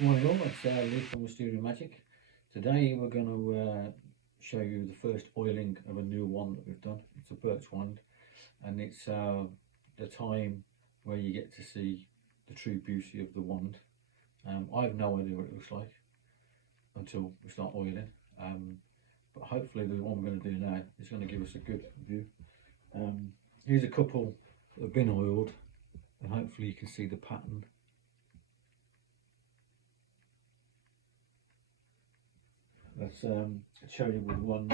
Morning all, it's Lee from Beech Magic. Today we're going to show you the first oiling of a new wand that we've done. It's a birch wand, and it's the time where you get to see the true beauty of the wand. I have no idea what it looks like until we start oiling, but hopefully the one we're going to do now is going to give us a good view. Here's a couple that have been oiled, and hopefully you can see the pattern. That's a cherry wood wand.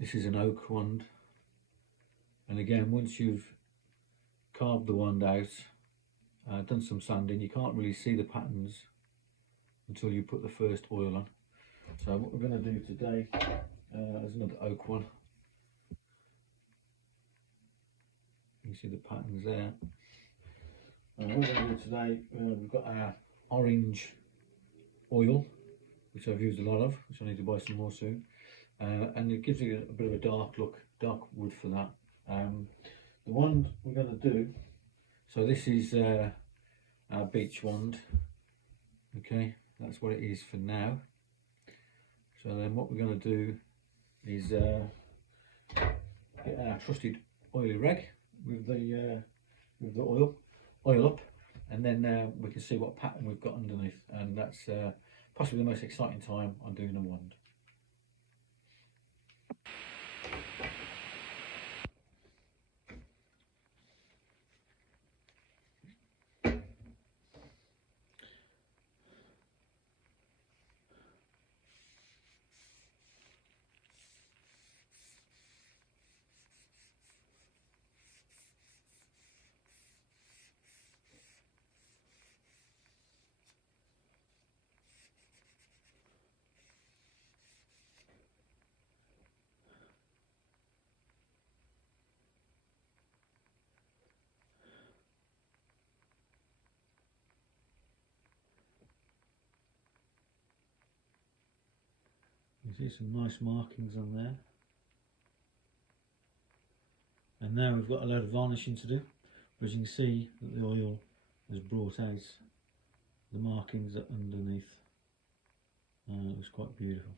This is an oak wand, and again, once you've carved the wand out, done some sanding, you can't really see the patterns until you put the first oil on. So what we're going to do today is another oak one. You can see the patterns there. What we're going to do today, we've got our orange oil, which I've used a lot of, which I need to buy some more soon, and it gives you a bit of a dark look, dark wood for that. The wand we're going to do, so this is our beech wand. Okay, that's what it is for now. So then what we're going to do is get our trusted oily rag with the oil up, and then we can see what pattern we've got underneath, and that's possibly the most exciting time on doing a wand. You see some nice markings on there. And now we've got a load of varnishing to do. As you can see that the oil has brought out the markings underneath. It looks quite beautiful.